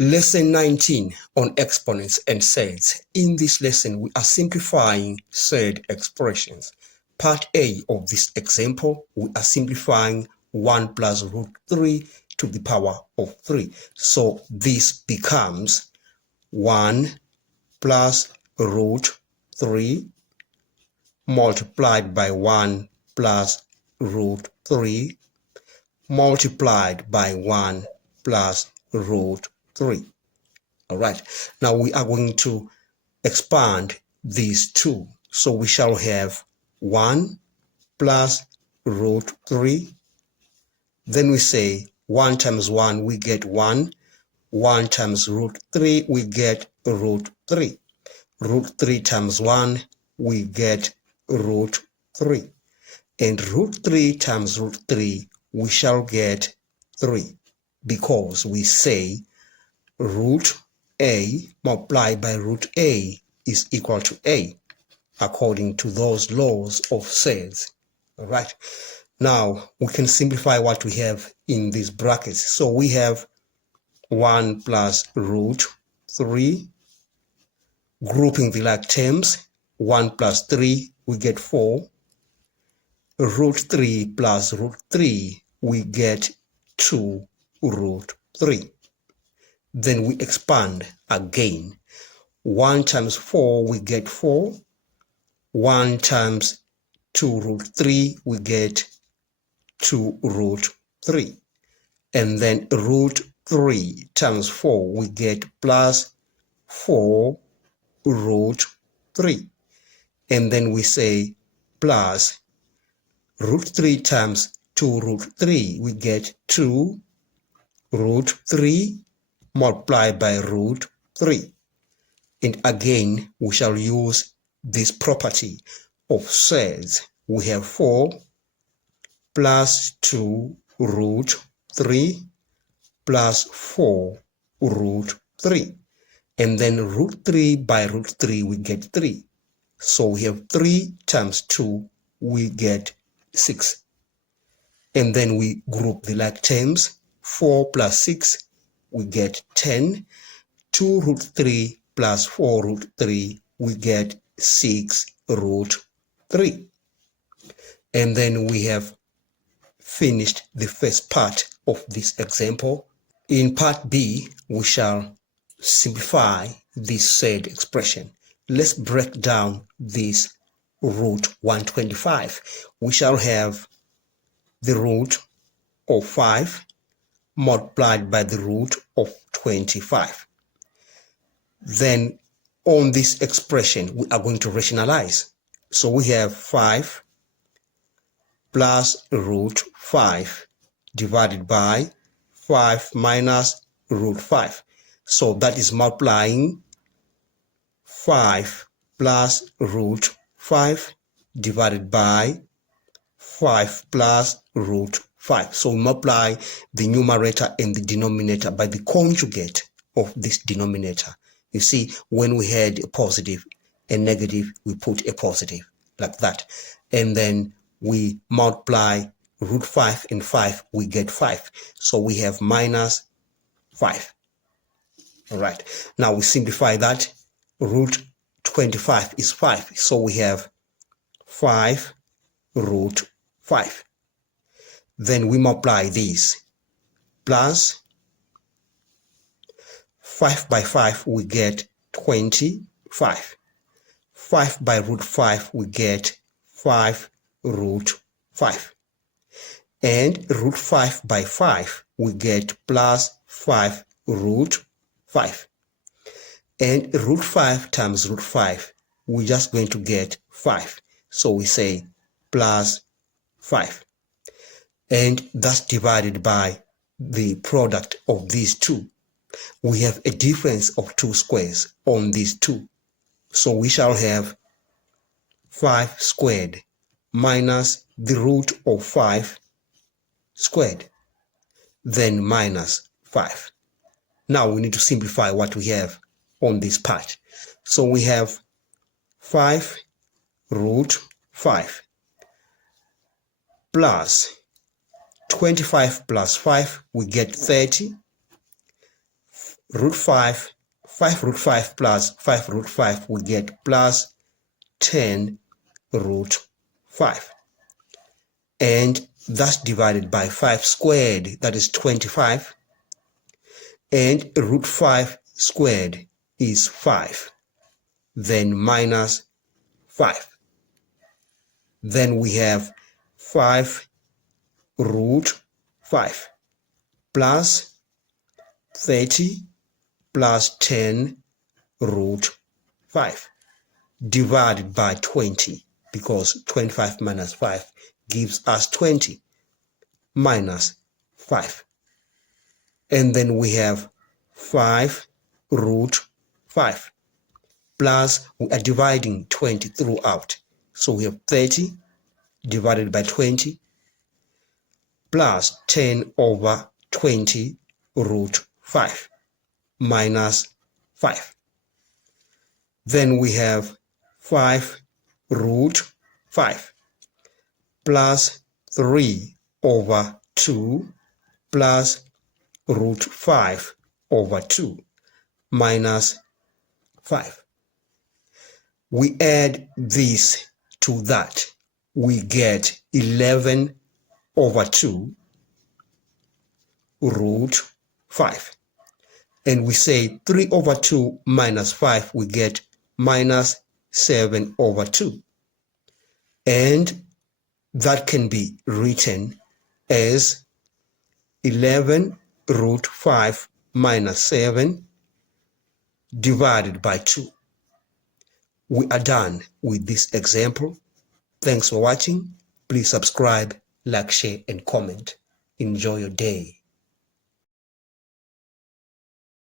Lesson 19 on exponents and surds. In this lesson, we are simplifying surd expressions. Part A of this example, we are simplifying 1 plus root 3 to the power of 3. So this becomes 1 plus root 3 multiplied by 1 plus root 3 multiplied by 1 plus root 3. All right, now we are going to expand these two. So we shall have 1 plus root 3. Then we say 1 times 1, we get 1. 1 times root 3, we get root 3. Root 3 times 1, we get root 3. And root 3 times root 3, we shall get 3, because we say root a multiplied by root a is equal to a, according to those laws of surds. All right, now we can simplify what we have in these brackets. So we have 1 plus root 3, grouping the like terms, 1 plus 3, we get 4. Root 3 plus root 3, we get 2 root 3. Then we expand again. 1 times 4, we get 4. 1 times 2 root 3, we get 2 root 3. And then root 3 times 4, we get plus 4 root 3. And then we say plus root 3 times 2 root 3, we get 2 root 3 multiplied by root 3. And again, we shall use this property of surds. We have 4 plus 2 root 3 plus 4 root 3. And then root 3 by root 3, we get 3. So we have 3 times 2, we get 6. And then we group the like terms. 4 plus 6, we get 10. 2 root 3 plus 4 root 3, we get 6 root 3. And then we have finished the first part of this example. In part B, we shall simplify this surd expression. Let's break down this root 125. We shall have the root of 5 multiplied by the root of 25. Then on this expression, we are going to rationalize. So we have 5 plus root 5 divided by 5 minus root 5. So that is multiplying 5 plus root 5 divided by 5 plus root 5. So we multiply the numerator and the denominator by the conjugate of this denominator. You see, when we had a positive and negative, we put a positive like that. And then we multiply root 5 and 5, we get 5. So we have minus 5. All right. Now we simplify that. Root 25 is 5. So we have 5 root 5. Then we multiply these. Plus 5 by 5, we get 25. 5 by root 5, we get 5 root 5. And root 5 by 5, we get plus 5 root 5. And root 5 times root 5, we're just going to get 5. So we say plus 5. And that's divided by the product of these two. We have a difference of 2 squares on these two. So we shall have 5 squared minus the root of 5 squared, then minus 5. Now we need to simplify what we have on this part. So we have 5 root 5 plus 25 plus 5, we get 30. root 5, 5 root 5 plus 5 root 5, we get plus 10 root 5. And that's divided by 5 squared, that is 25. And root 5 squared is 5. Then minus 5. Then we have 5 root 5 plus 30 plus 10 root 5 divided by 20, because 25 minus 5 gives us 20 minus 5. And then we have 5 root 5 plus, we are dividing 20 throughout. So we have 30 divided by 20 plus 10 over 20 root 5 minus 5. Then we have 5 root 5 plus 3 over 2 plus root 5 over 2 minus 5. We add this to that, we get 11 over 2 root 5. And we say 3 over 2 minus 5, we get minus 7 over 2. And that can be written as 11 root 5 minus 7 divided by 2. We are done with this example. Thanks for watching. Please subscribe, like, share, and comment. Enjoy your day.